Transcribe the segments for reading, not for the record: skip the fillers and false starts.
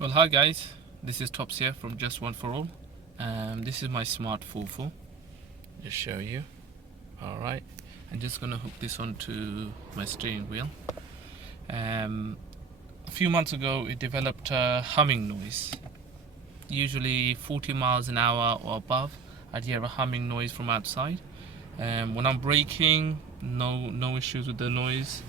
Well, hi guys, this is Tops here from Just One for All. This is my smart ForFour. Just show you. Alright, I'm just gonna hook this onto my steering wheel. A few months ago it developed a humming noise. Usually 40 miles an hour or above, I'd hear a humming noise from outside. When I'm braking, no issues with the noise.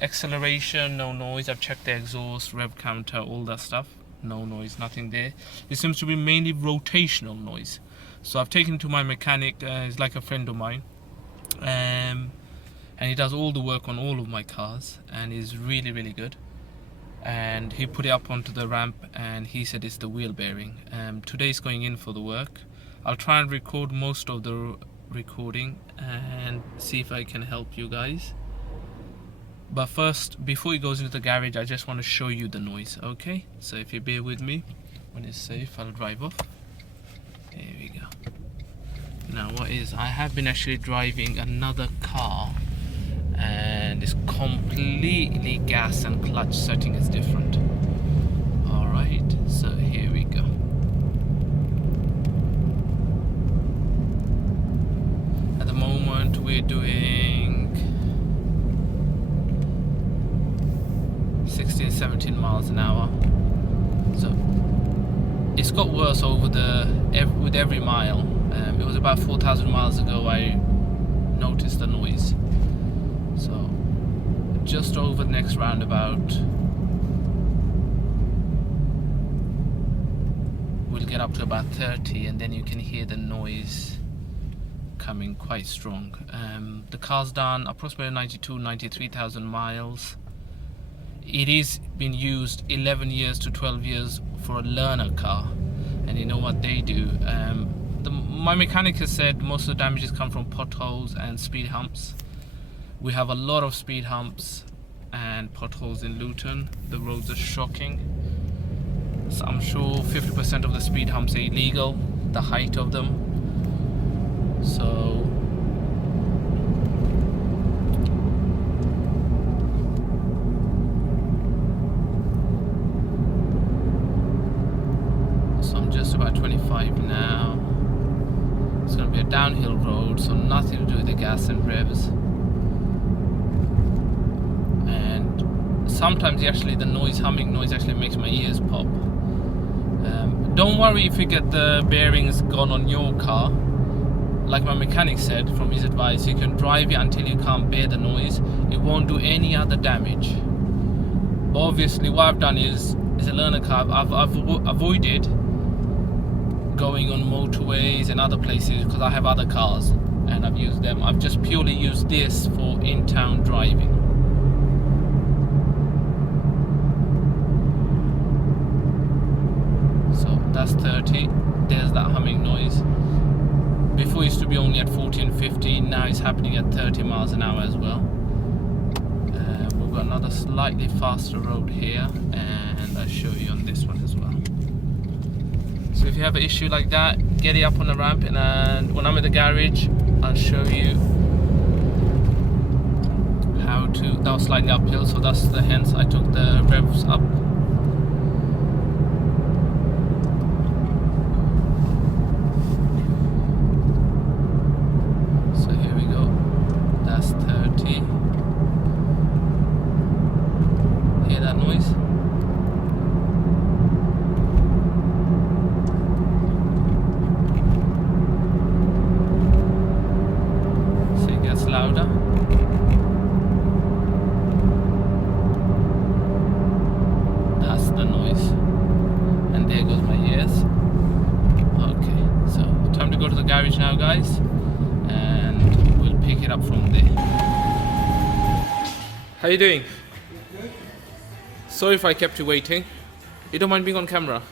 Acceleration, no noise. I've checked the exhaust, rev counter, all that stuff. No noise, nothing there. It seems to be mainly rotational noise. So I've taken it to my mechanic. He's like a friend of mine, and he does all the work on all of my cars, and he's really good. And he put it up onto the ramp, and he said it's the wheel bearing. Today's going in for the work. I'll try and record most of the recording and see if I can help you guys. But first, before he goes into the garage, I just want to show you the noise, okay? So if you bear with me, when it's safe, I'll drive off. There we go. Now what is, I have been actually driving another car, and it's completely gas and clutch setting is different. Alright, so here we go. At the moment we're doing 16, 17 miles an hour. So it's got worse over with every mile. It was about 4,000 miles ago I noticed the noise. So just over the next roundabout we'll get up to about 30, and then you can hear the noise coming quite strong. The car's done approximately 93,000 miles. It is been used 11 years to 12 years for a learner car, and you know what they do. My mechanic has said most of the damages come from potholes and speed humps. We have a lot of speed humps and potholes in Luton. The roads are shocking. So I'm sure 50% of the speed humps are illegal, the height of them. So I'm just about 25 now. It's going to be a downhill road, so nothing to do with the gas and revs. And sometimes actually the humming noise actually makes my ears pop. Don't worry if you get the bearings gone on your car. Like my mechanic said, from his advice, you can drive it until you can't bear the noise. It won't do any other damage. But obviously what I've done is a learner car, I've avoided going on motorways and other places because I have other cars and I've used them. I've just purely used this for in-town driving. So that's 30. There's that humming noise. Before it used to be only at 40 and 50, now it's happening at 30 miles an hour as well. We've got another slightly faster road here, and I'll show you on this one as well. So if you have an issue like that, get it up on the ramp, and when I'm at the garage, I'll show you how to. That was slightly uphill, so that's hence I took the revs up. So here we go. That's 30. Hear that noise? Louder. That's the noise, and there goes my ears. Okay, so time to go to the garage now, guys, and we'll pick it up from there. How you doing? Good. Sorry if I kept you waiting. You don't mind being on camera?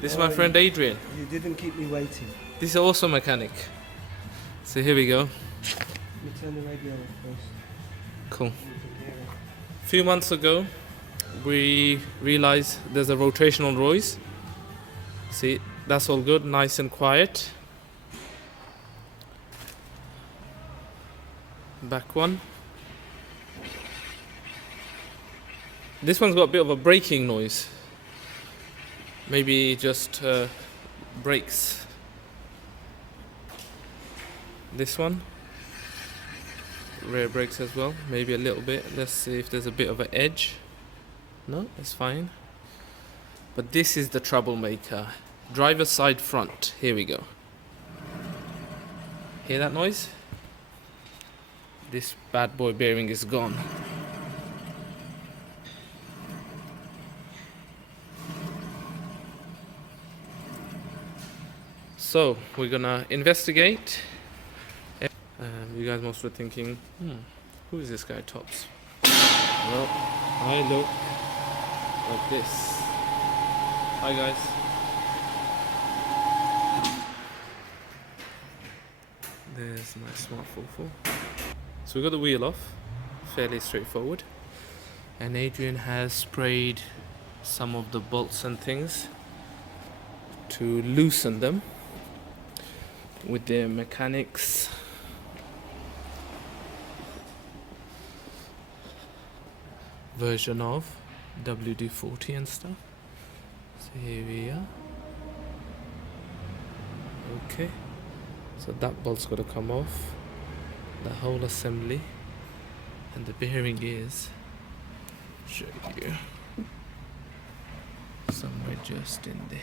This is my friend Adrian. You didn't keep me waiting. This is also a mechanic. So here we go. Let me turn the radio on first. Cool. A few months ago, we realized there's a rotational noise. See, that's all good, nice and quiet. Back one. This one's got a bit of a braking noise. Maybe just brakes. This one, rear brakes as well. Maybe a little bit. Let's see if there's a bit of an edge. No, it's fine. But this is the troublemaker. Driver side front. Here we go. Hear that noise? This bad boy bearing is gone. So we're gonna investigate. You guys must be thinking, who is this guy, Tops? Well, I look like this. Hi guys. There's my smart ForFour. So we got the wheel off, fairly straightforward. And Adrian has sprayed some of the bolts and things to loosen them with the mechanics version of WD-40 and stuff. So here we are. Okay, so that bolt's got to come off, the whole assembly, and the bearing is, show you, somewhere just in there.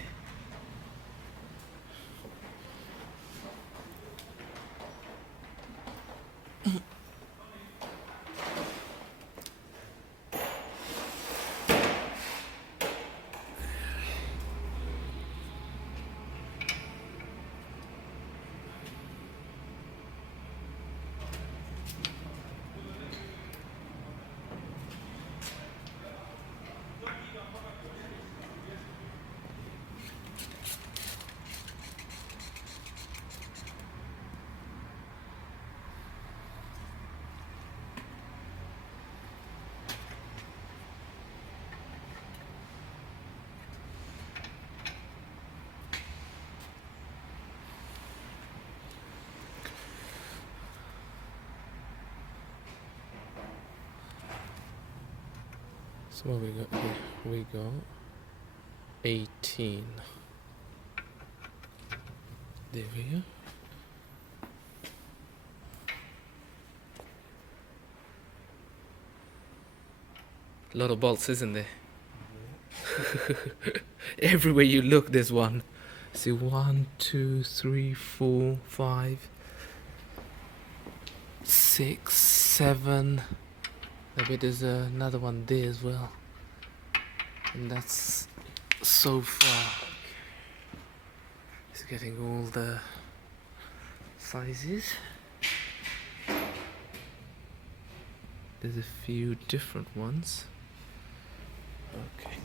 So what we got here? We got 18. There we go. A lot of bolts, isn't there? Everywhere you look, there's one. See, 1, 2, 3, 4, 5, 6, 7. Maybe there's another one there as well. And that's so far. It's getting all the sizes. There's a few different ones. Okay.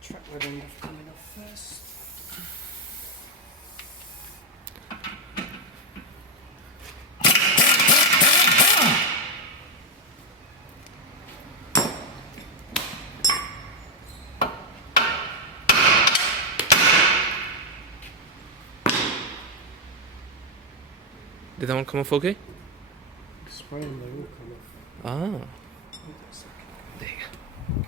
Track red end off coming off first. Did that one come off okay? Spraying, they will come off. Ah, Hold on a second. there you go.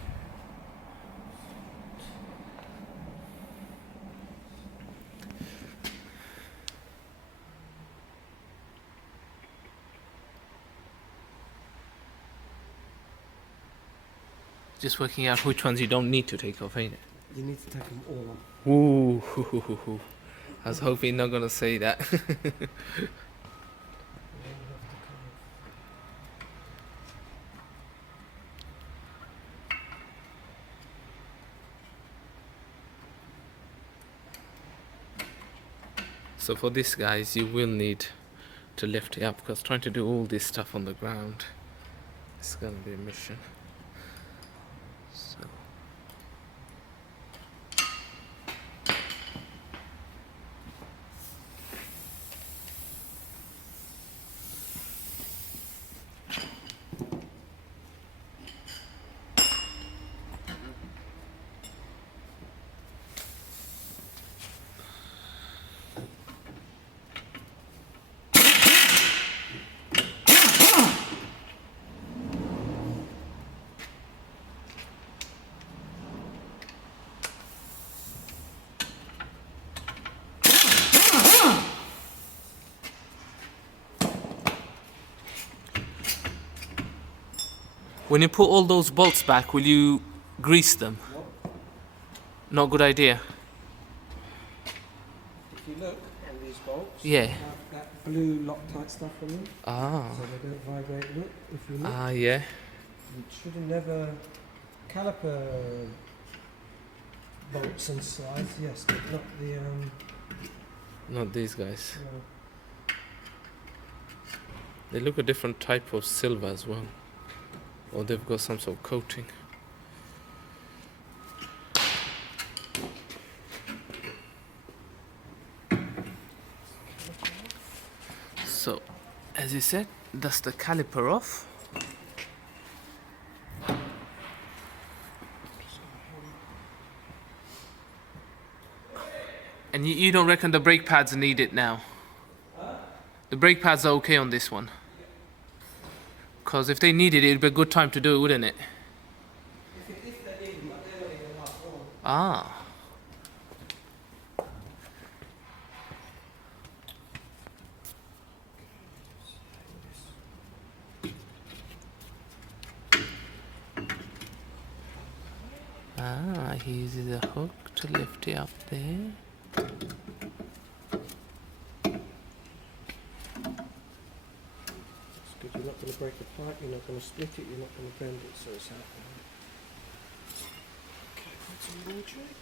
Just working out which ones you don't need to take off, ain't it? You need to take them all off. Ooh, hoo, hoo, hoo, hoo. I was hoping you're not gonna say that. They all have to come So for this, guys, you will need to lift it up because trying to do all this stuff on the ground is gonna be a mission. So When you put all those bolts back, will you grease them? What? Not a good idea. If you look on these bolts, Yeah. they have that blue Loctite stuff on them, Ah. so they don't vibrate. Look, if you look, Ah, yeah. you should have never caliper bolts and slides, yes, but not the Not these guys. no. They look a different type of silver as well. Or they've got some sort of coating. So, as you said, dust the caliper off. And you don't reckon the brake pads need it now? The brake pads are okay on this one. Because if they needed it, it'd be a good time to do it, wouldn't it? If they need them, but they're not even last long. Ah. Ah, he uses a hook to lift it up there. It's good, you're not going to break the pipe, you're not going to split it, you're not going to bend it, so it's out there. Okay, put some ball joint.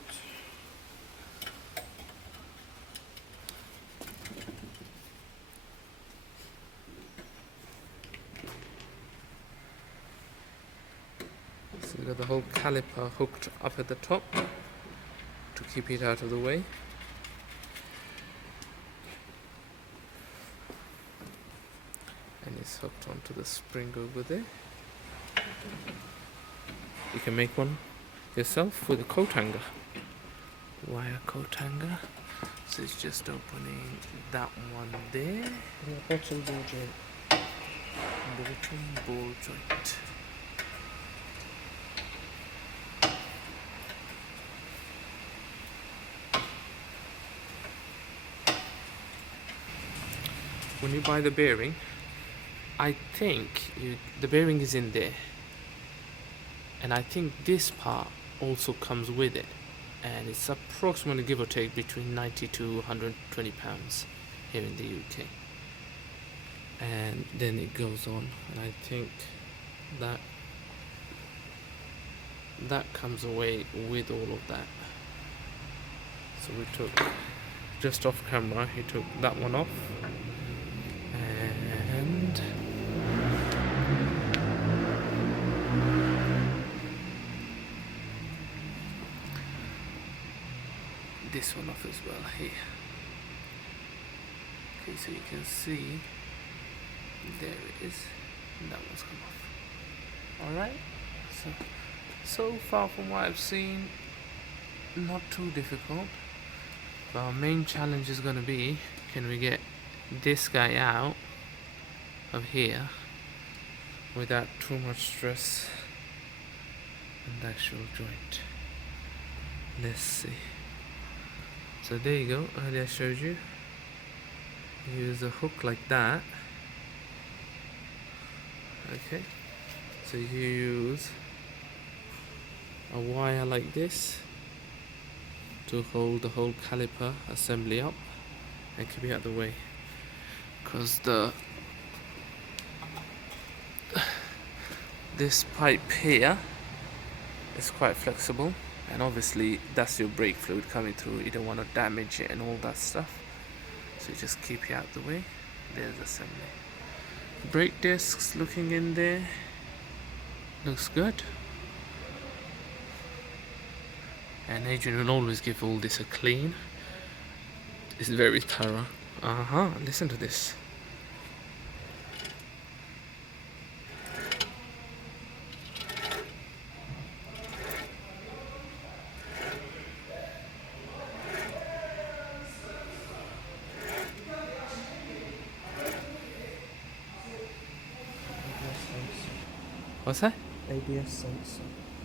So we've got the whole caliper hooked up at the top to keep it out of the way. And it's hooked onto the spring over there. You can make one yourself with a coat hanger. Wire coat hanger. So it's just opening that one there. Yeah, bottom ball joint. Bottom ball joint. When you buy the bearing, I think the bearing is in there, and I think this part also comes with it, and it's approximately, give or take, between 90 to 120 pounds here in the UK. And then it goes on, and I think that comes away with all of that. So we took, just off camera, he took that one off, and this one off as well here. Okay, so you can see there it is, and that one's come off. Alright, so far from what I've seen, not too difficult, but our main challenge is going to be, can we get this guy out of here without too much stress on the actual joint. Let's see. So there you go, earlier I showed you. Use a hook like that. Okay, so you use a wire like this to hold the whole caliper assembly up and keep it out of the way, because this pipe here is quite flexible, and obviously that's your brake fluid coming through. You don't want to damage it and all that stuff, so you just keep it out of the way. There's assembly. Brake discs looking in there, looks good. And Adrian will always give all this a clean. It's very thorough. Listen to this. What's that? ABS sensor.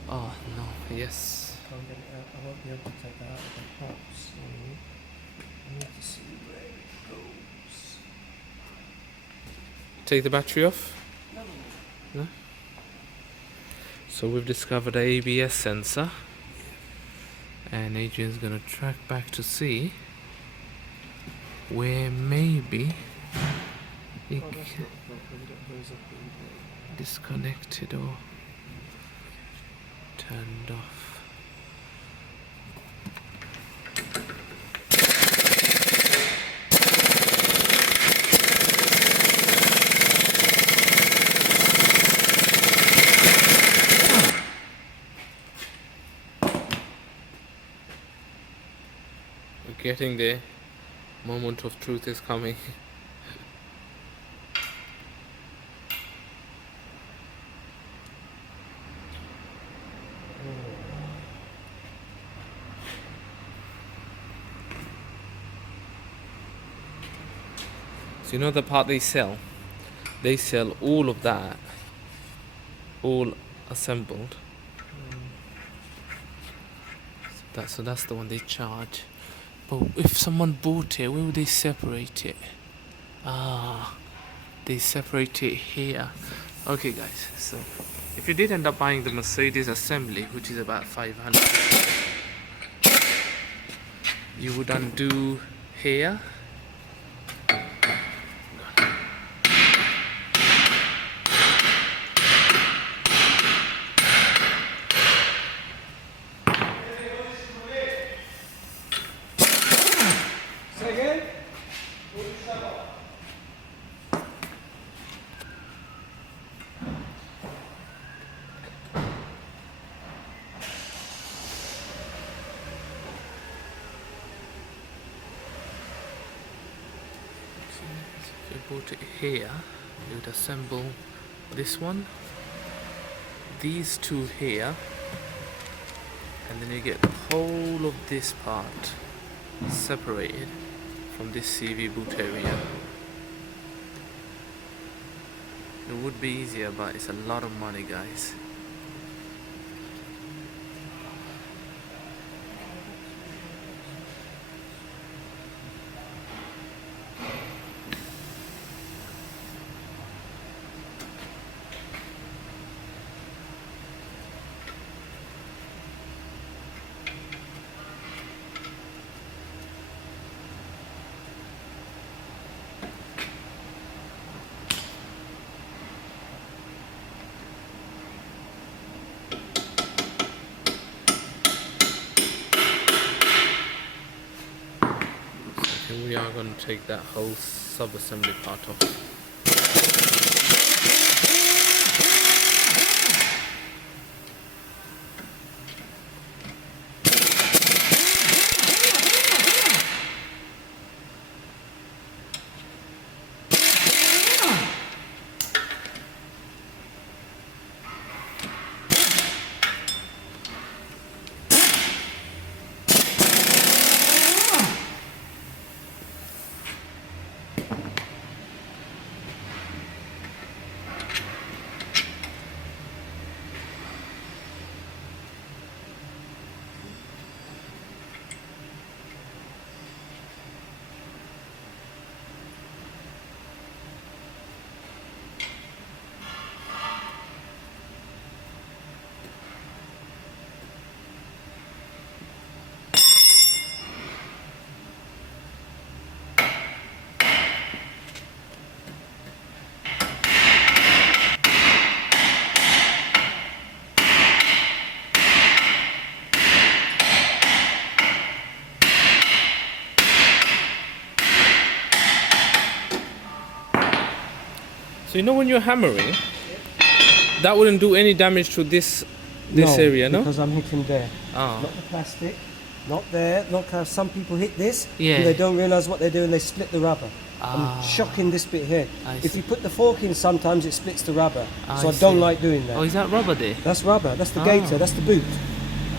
Oh no, yes. Can't get it out. I won't be able to take that out of the hot, so I need to see where it goes. Take the battery off. No. No? So we've discovered a ABS sensor, and Adrian's gonna track back to see where maybe it disconnected or turned off. We're getting there. Moment of truth is coming. So you know the part they sell? They sell all of that, all assembled. So that's the one they charge. But if someone bought it, where would they separate it? Ah, they separate it here. Okay guys, so if you did end up buying the Mercedes assembly, which is about 500, you would undo here. Say again? If you bought it here, you would assemble this one, these two here, and then you get the whole of this part separated from this CV boot area. It would be easier, but it's a lot of money, guys. And we are going to take that whole sub-assembly part off. So you know when you're hammering, that wouldn't do any damage to this area, no? Because I'm hitting there. Ah. Not the plastic, not there, not how some people hit this, Yeah. and they don't realise what they're doing, they split the rubber. Ah. I'm shocking this bit here. I If see. you put the fork in, sometimes it splits the rubber. I So I don't see. like doing that. Oh, is that rubber there? That's rubber, that's the Ah. gator, that's the boot.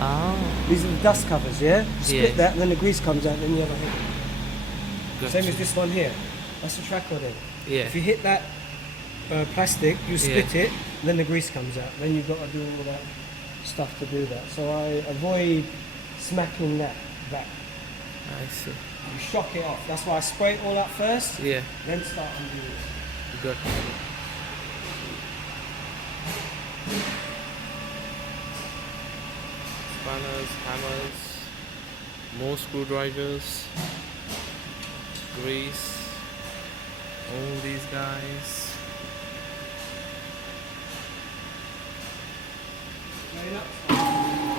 Ah. These are the dust covers, yeah? Split Yeah. that and then the grease comes out and then you have a hit. Gotcha. Same as this one here. That's the tracker there. Yeah. If you hit that plastic, you split Yeah. it, and then the grease comes out. Then you've got to do all that stuff to do that. So I avoid smacking that back. I see. You shock it off. That's why I spray it all up first, Yeah. then start undoing it. Good. spanners, hammers, more screwdrivers, grease, all these guys.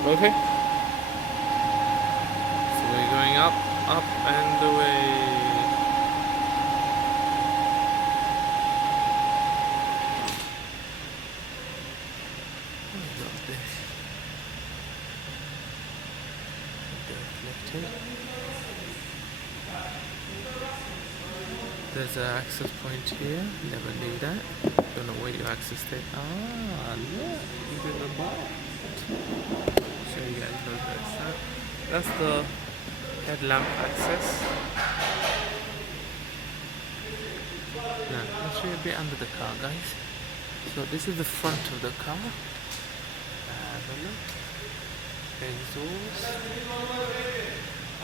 Okay. So we're going up and away. There's an access point here. Never knew that. Don't know where you accessed it. Ah, look, you did the bolt. Show you guys look at that. That's the headlamp access. Now, let's show you a bit under the car, guys. So this is the front of the car. Have a look. Exhaust.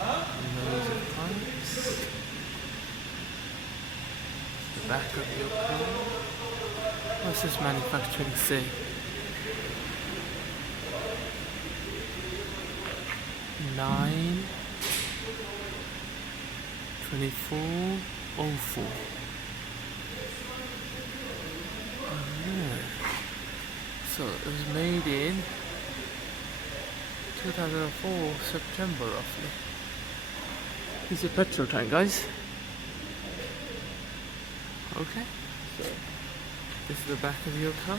Nose of pipes. The back of your car. What's this manufacturing say? 9/24/04. So it was made in 2004 September roughly. This is a petrol tank, guys. Okay, so this is the back of your car.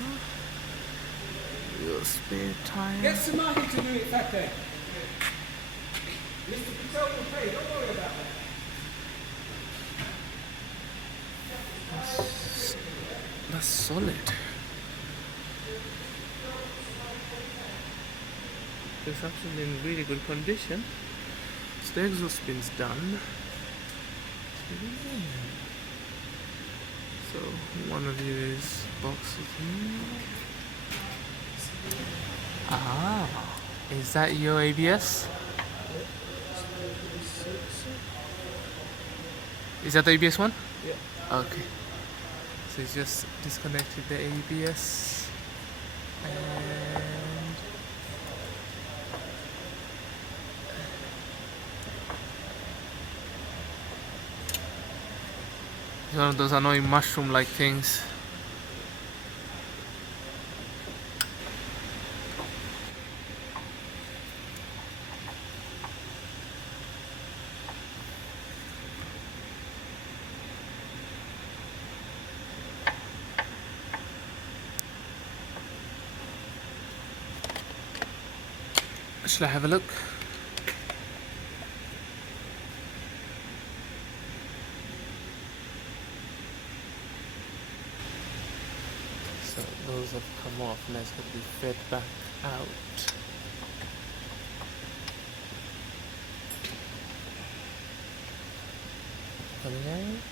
Your spare tire. Get somebody to do it, Pepe. Mr. Patel will pay, don't worry about that. That's solid. It's actually in really good condition. So the exhaust pin's done. So one of these boxes here. Ah, is that your ABS? Is that the ABS one? Yeah. Okay. So it's just disconnected the ABS and it's one of those annoying mushroom-like things. Shall I have a look? So those have come off and that's going to be fed back out. Coming out.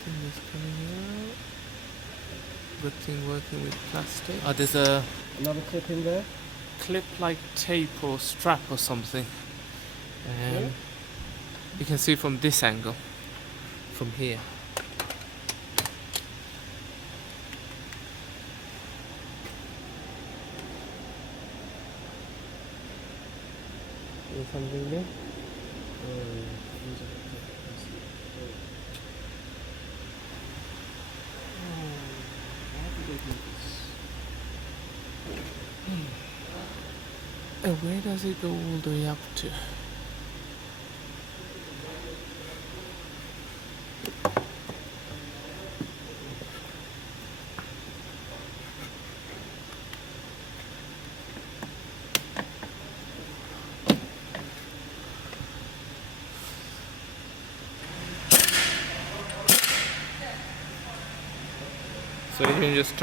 Thing is coming out. Good thing working with plastic. Oh, there's a Another clip in there. clip like tape or strap or something. Yeah. You can see from this angle, from here. There's something there. And where does it go all the way up to? So Adrian just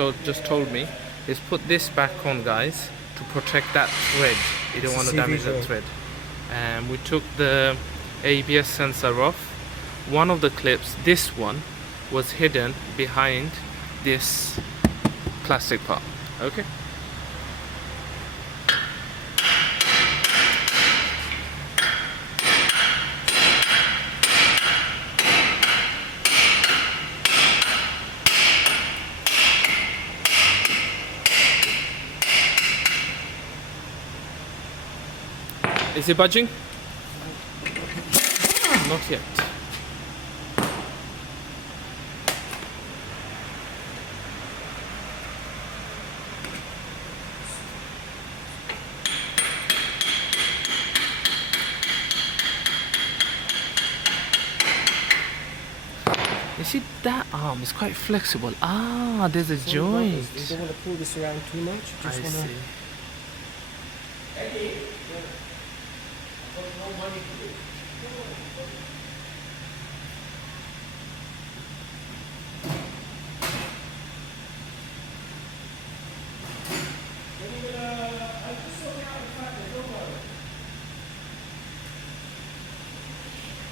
told me is put this back on, guys, to protect that thread. You don't want to damage that thread. And we took the ABS sensor off. One of the clips, this one, was hidden behind this plastic part. Okay. Is it budging? Not yet. You see, that arm is quite flexible. Ah, there's a joint. You don't want to pull this around too much. You I just want to. see.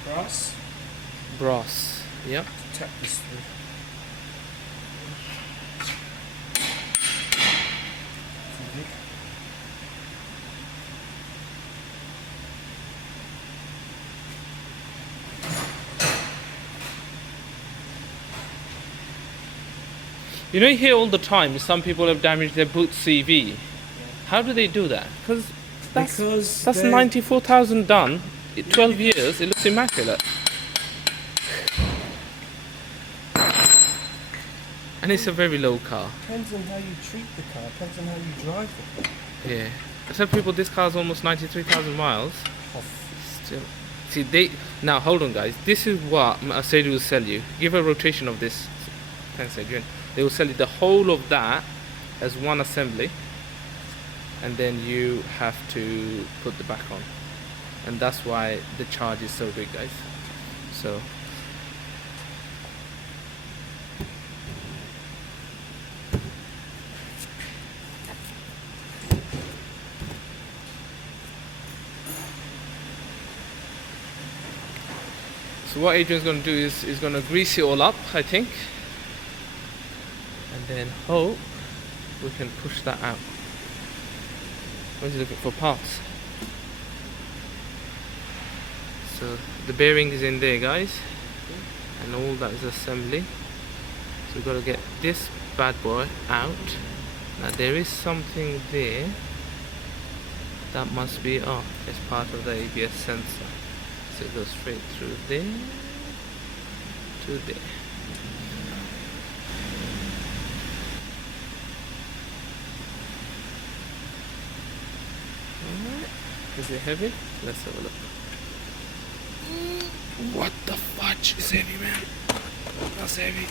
Brass. Brass. Yep. Tap this through. Too big. You know, you hear all the time some people have damaged their boot CV. How do they do that? Because that's they're- 94,000 done. 12 years, it looks immaculate. And it's a very low car. Depends on how you treat the car. Depends on how you drive the car. Yeah. I tell people this car's almost 93,000 miles. Still. See, now hold on, guys. This is what Mercedes will sell you. Give a rotation of this. Thanks, Adrian. They will sell you the whole of that as one assembly, and then you have to put the back on, and that's why the charge is so big, guys. So what Adrian's going to do is going to grease it all up, I think, and then hope we can push that out. When you looking for parts, so the bearing is in there, guys, and all that is assembly. So we've got to get this bad boy out. Now there is something there that must be off as part of the ABS sensor. So it goes straight through there to there. Alright, is it heavy? Let's have a look. What the fudge is heavy, man? That's heavy.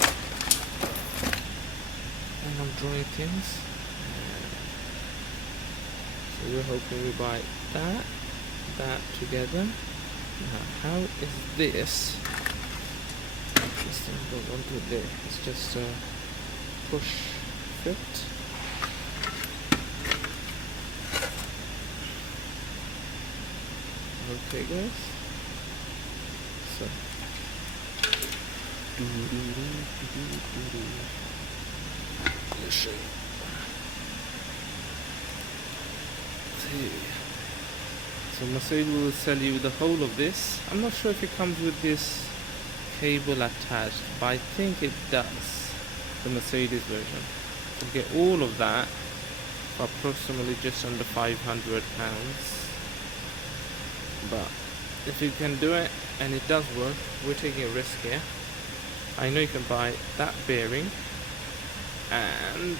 And I'm drawing things. So we're hoping we buy that together. Now, how is this? This thing goes onto there. It's just a push fit. Okay, guys. So, let's show you. See. So Mercedes will sell you the whole of this. I'm not sure if it comes with this cable attached, but I think it does. The Mercedes version. You get all of that for approximately just under £500. But if you can do it and it does work, we're taking a risk here. I know you can buy that bearing and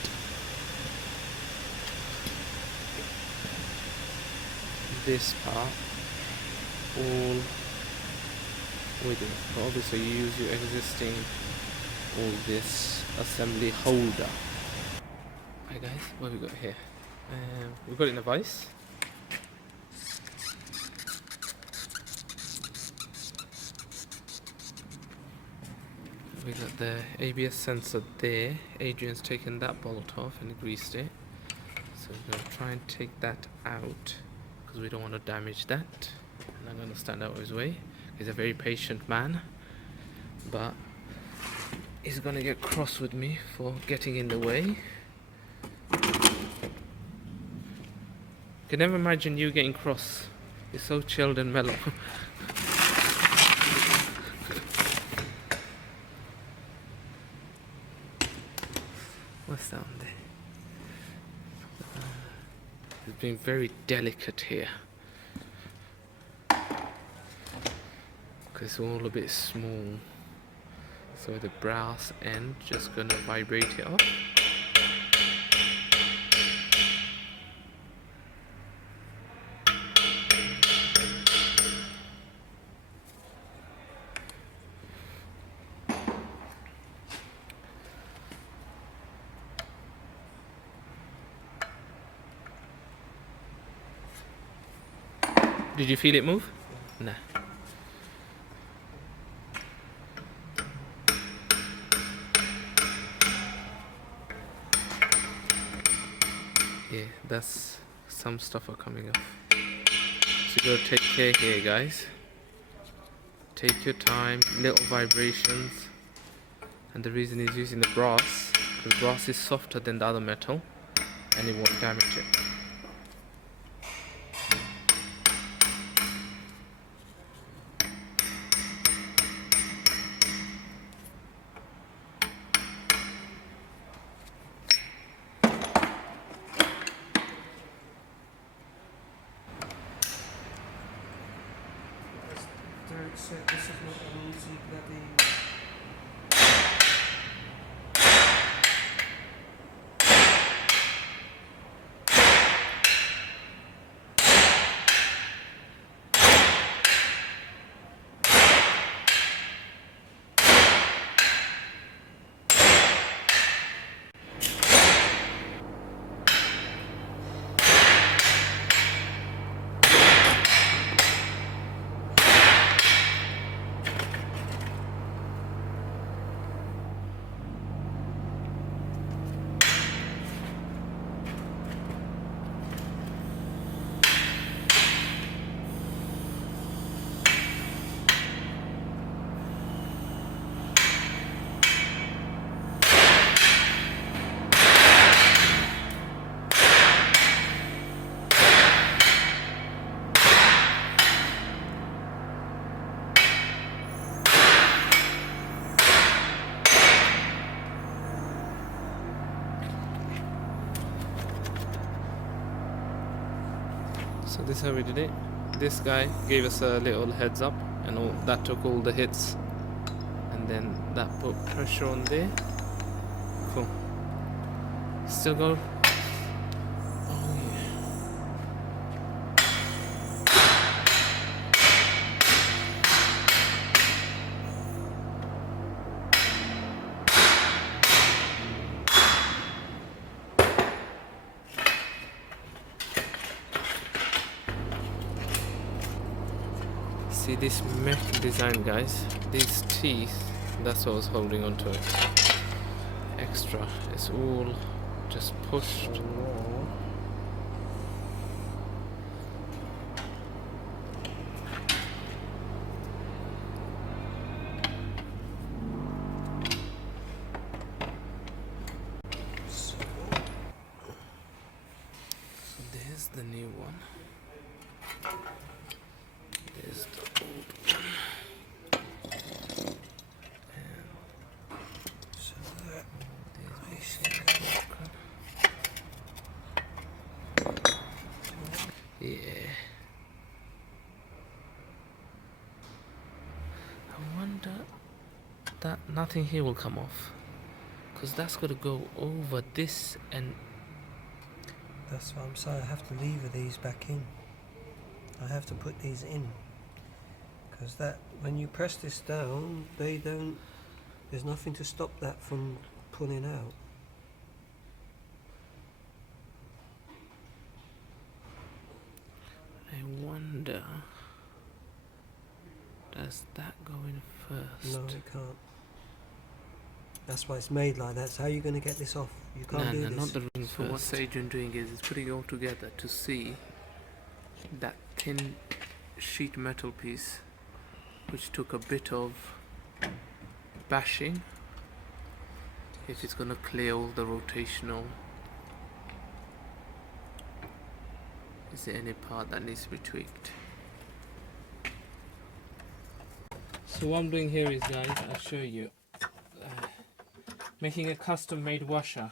this part all with it, but obviously you use your existing all this assembly holder. Hi guys, what have we got here? We've got it in a vise. We got the ABS sensor there. Adrian's taken that bolt off and greased it, so we're going to try and take that out because we don't want to damage that. I'm not going to stand out of his way. He's a very patient man, but he's going to get cross with me for getting in the way. Can never imagine you getting cross. You're so chilled and mellow. What's down there? It's been very delicate here. it's all a bit small, so the brass end just gonna vibrate it off. Did you feel it move? Nah. Yeah, that's some stuff are coming off. So you gotta take care here, guys. Take your time, little vibrations. And the reason he's using the brass, because brass is softer than the other metal and it won't damage it. Derek said this is not an easy bloody. So this is how we did it. This guy gave us a little heads up, and all that took all the hits, and then that put pressure on there. Cool. Still go. Oh yeah. See this mech design, guys, these teeth, that's what was holding onto it. Extra, it's all just pushed. So there's the new one. There's the old one. So that There's yeah. I wonder that nothing here will come off, because that's got to go over this, and that's what I'm saying. I have to lever these back in. I have to put these in because that when you press this down, they don't. There's nothing to stop that from pulling out. I wonder, does that go in first? No, it can't. That's why it's made like that. So how are you going to get this off? You can't do No, this. not the ring So first. what's What Adrian doing is putting it all together to see that thin sheet metal piece, which took a bit of bashing, if it's gonna clear all the rotational. Is there any part that needs to be tweaked? So what I'm doing here is, guys, I'll show you, making a custom made washer,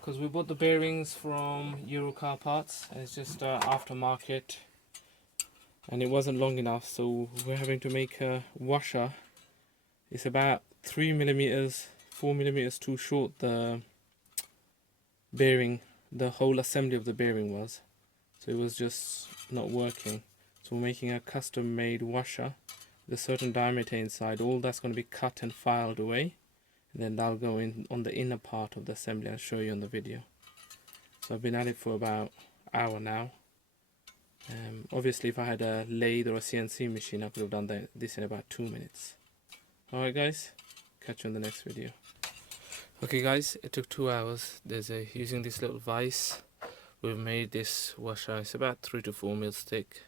because we bought the bearings from Eurocar parts, and it's just aftermarket and it wasn't long enough, so we're having to make a washer. It's about 3 millimeters, 4 millimeters too short. The bearing, the whole assembly of the bearing was, so it was just not working. So we're making a custom made washer with a certain diameter inside. All that's going to be cut and filed away, and then that'll go in on the inner part of the assembly. I'll show you on the video. So I've been at it for about an hour now. Obviously if I had a lathe or a CNC machine, I could have done this in about 2 minutes. Alright guys, catch you on the next video. Okay guys, it took 2 hours. Using this little vise, we've made this washer. It's about 3 to 4 mil thick.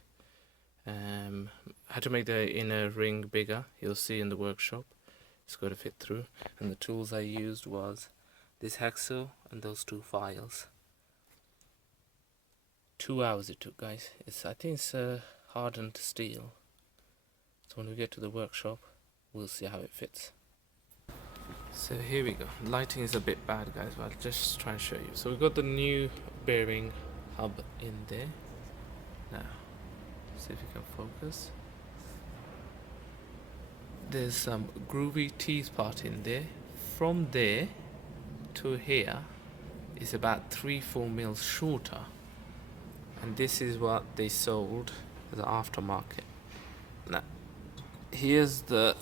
Had to make the inner ring bigger. You'll see in the workshop. It's got to fit through. And the tools I used was this hacksaw and those 2 files. 2 hours it took, guys. I think it's hardened steel. So when we get to the workshop, we'll see how it fits. So here we go. Lighting is a bit bad, guys, but I'll just try and show you. So we've got the new bearing hub in there. Now, see if you can focus. There's some groovy teeth part in there. From there to here is about 3-4 mils shorter. And this is what they sold as an aftermarket. Now, here's the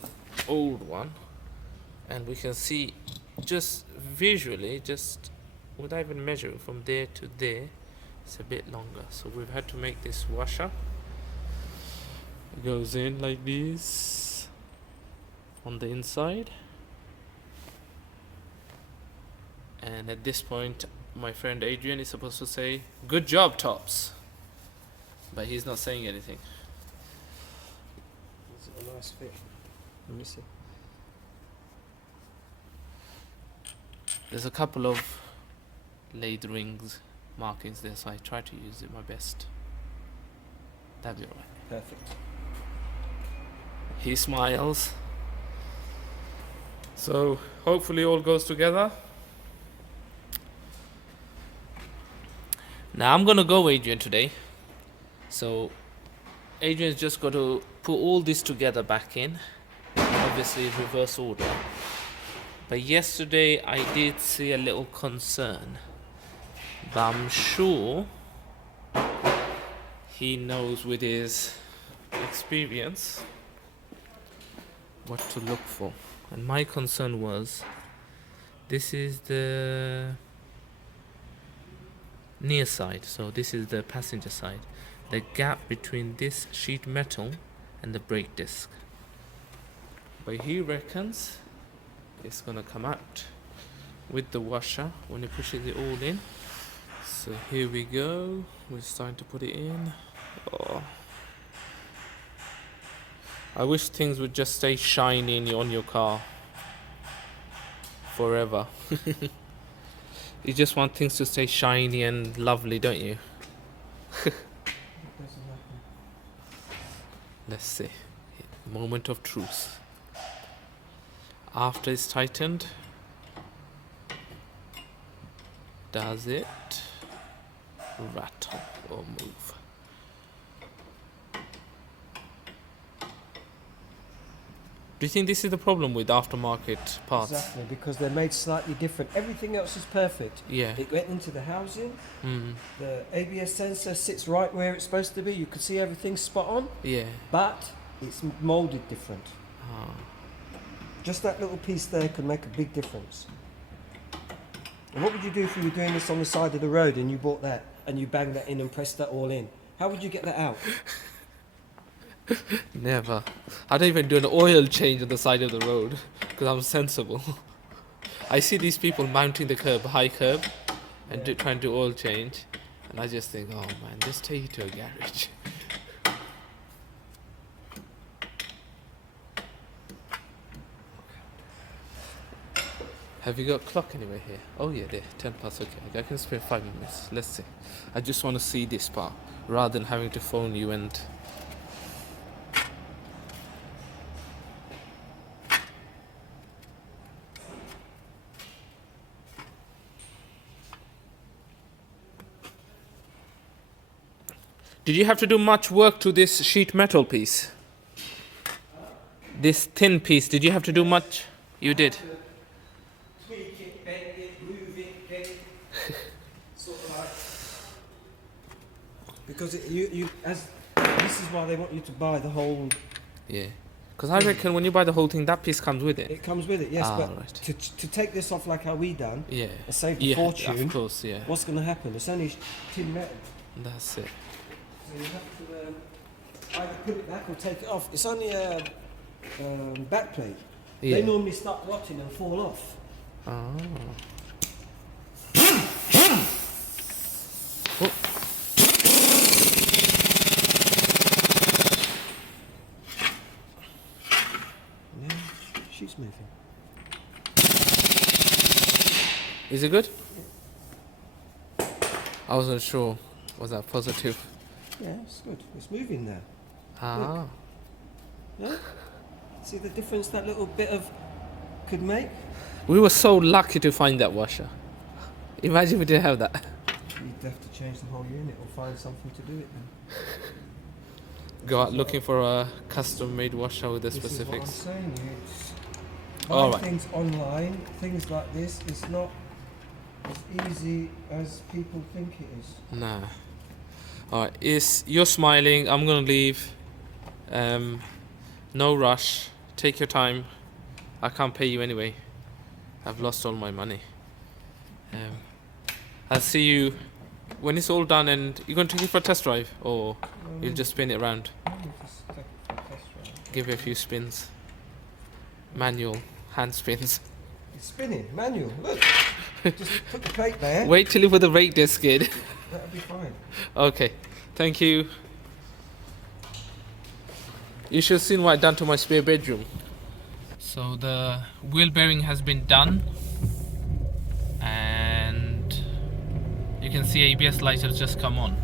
old one. And we can see just visually, just without even measuring from there to there, it's a bit longer. So we've had to make this washer. It goes in like this on the inside. And at this point, my friend Adrian is supposed to say, "Good job, Tops." But he's not saying anything. Is it a nice fit? Let me see. There's a couple of lathe rings markings there, so I try to use it my best. That'll be alright. Perfect. He smiles. So hopefully all goes together. Now I'm gonna go Adrian today. So Adrian's just got to put all this together back in. Obviously reverse order. But yesterday I did see a little concern. But I'm sure he knows with his experience what to look for. And my concern was, this is the near side, so this is the passenger side. The gap between this sheet metal and the brake disc. But he reckons it's gonna come out with the washer when he pushes it all in. So here we go. We're starting to put it in. Oh. I wish things would just stay shiny on your car forever. You just want things to stay shiny and lovely, don't you? Let's see. Moment of truth. After it's tightened, does it rattle or move? Do you think this is the problem with aftermarket parts? Exactly, because they're made slightly different. Everything else is perfect. Yeah. It went into the housing. Mm. The ABS sensor sits right where it's supposed to be. You can see everything's spot on. Yeah. But it's molded different. Ah. Just that little piece there can make a big difference. And what would you do if you were doing this on the side of the road and you bought that and you banged that in and pressed that all in? How would you get that out? Never. I don't even do an oil change on the side of the road because I'm sensible. I see these people mounting the curb, high curb, and trying to do oil change, and I just think, oh man, just take it to a garage. Have you got a clock anywhere here? Oh yeah, there, 10 past. Okay, I can spare 5 minutes. Let's see. I just want to see this part rather than having to phone you and. Did you have to do much work to this sheet metal piece? This thin piece, did you have to do much? You did. Tweak it, bend it, move it, get it. Sort of like. Because this is why they want you to buy the whole. Yeah. Because I reckon when you buy the whole thing, that piece comes with it. It comes with it, yes. Ah, but right. to take this off like how we done, Yeah. and save the Yeah, fortune. of course, yeah. What's going to happen? It's only tin metal. That's it. So you have to either put it back or take it off. It's only a back plate. Yeah. They normally start rotting and fall off. Oh. Yeah, she's moving. Is it good? I wasn't sure. Was that positive? Yeah, it's good. It's moving now. Ah. Yeah? See the difference that little bit of could make? We were so lucky to find that washer. Imagine we didn't have that. You'd have to change the whole unit or find something to do it then. Go out looking for a custom-made washer with the This specifics. is what I'm saying. It's All buy right. things online, things like this, it's not as easy as people think it is. Nah. Alright, you're smiling, I'm gonna leave. No rush. Take your time. I can't pay you anyway. I've lost all my money. I'll see you when it's all done. And you're gonna take it for a test drive, or you'll just spin it around? Let me just take it for a test drive. Give it a few spins. Manual, hand spins. It's spinning, manual, look. Just put the plate there. Wait till you put the rate disc in. That'll be fine. Okay, thank you. You should have seen what I've done to my spare bedroom. So the wheel bearing has been done, and you can see ABS light has just come on.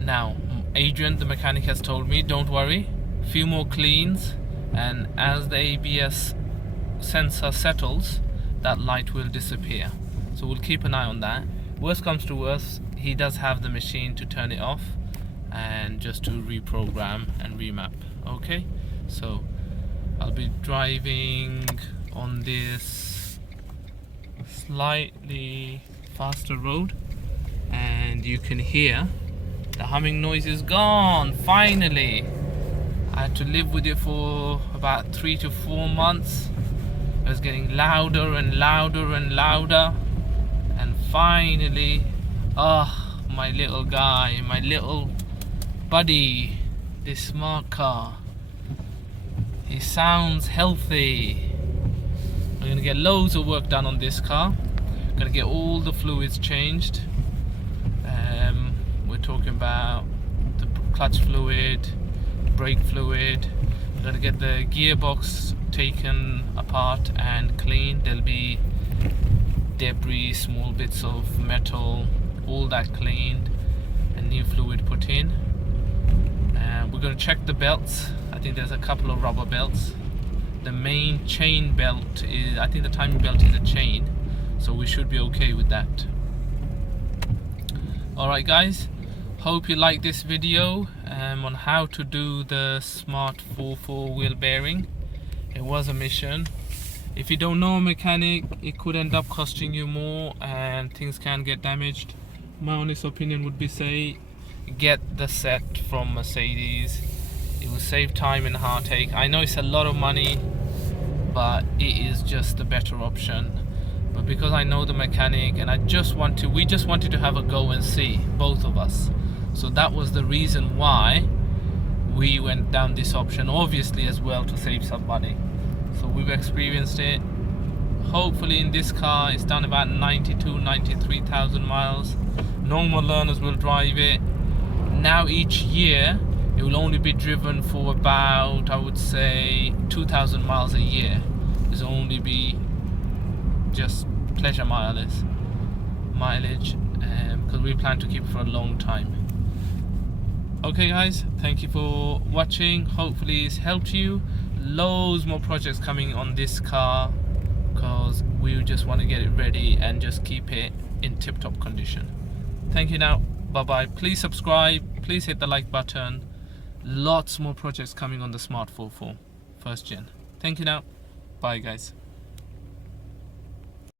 Now, Adrian, the mechanic, has told me, don't worry, few more cleans, and as the ABS sensor settles, that light will disappear. So we'll keep an eye on that. Worst comes to worst, he does have the machine to turn it off and just to reprogram and remap. Okay, so I'll be driving on this slightly faster road, and you can hear the humming noise is gone finally. I had to live with it for about 3 to 4 months. It was getting louder and louder and louder, and finally, my little guy, my little buddy, this smart car, he sounds healthy. I'm gonna get loads of work done on this car. I'm gonna get all the fluids changed. We're talking about the clutch fluid, brake fluid. I'm gonna get the gearbox taken apart and cleaned. There'll be debris, small bits of metal, all that cleaned and new fluid put in. We're going to check the belts. I think there's a couple of rubber belts. The main chain belt is, I think the timing belt is a chain, so we should be okay with that. Alright guys, hope you like this video on how to do the smart ForFour wheel bearing. It was a mission. If you don't know a mechanic, it could end up costing you more and things can get damaged. My honest opinion would be, say, get the set from Mercedes. It will save time and heartache. I know it's a lot of money, but it is just the better option. But because I know the mechanic and we just wanted to have a go and see, both of us. So that was the reason why we went down this option, obviously as well to save some money. So we've experienced it. Hopefully in this car it's done about 93,000 miles. Normal learners will drive it. Now each year it will only be driven for about, I would say, 2,000 miles a year. This will only be just pleasure mileage, because we plan to keep it for a long time. Okay guys, thank you for watching. Hopefully it's helped you. Loads more projects coming on this car, because we just want to get it ready and just keep it in tip-top condition. Thank you now. Bye bye. Please subscribe. Please hit the like button. Lots more projects coming on the Smart 4.4 first gen. Thank you now. Bye guys.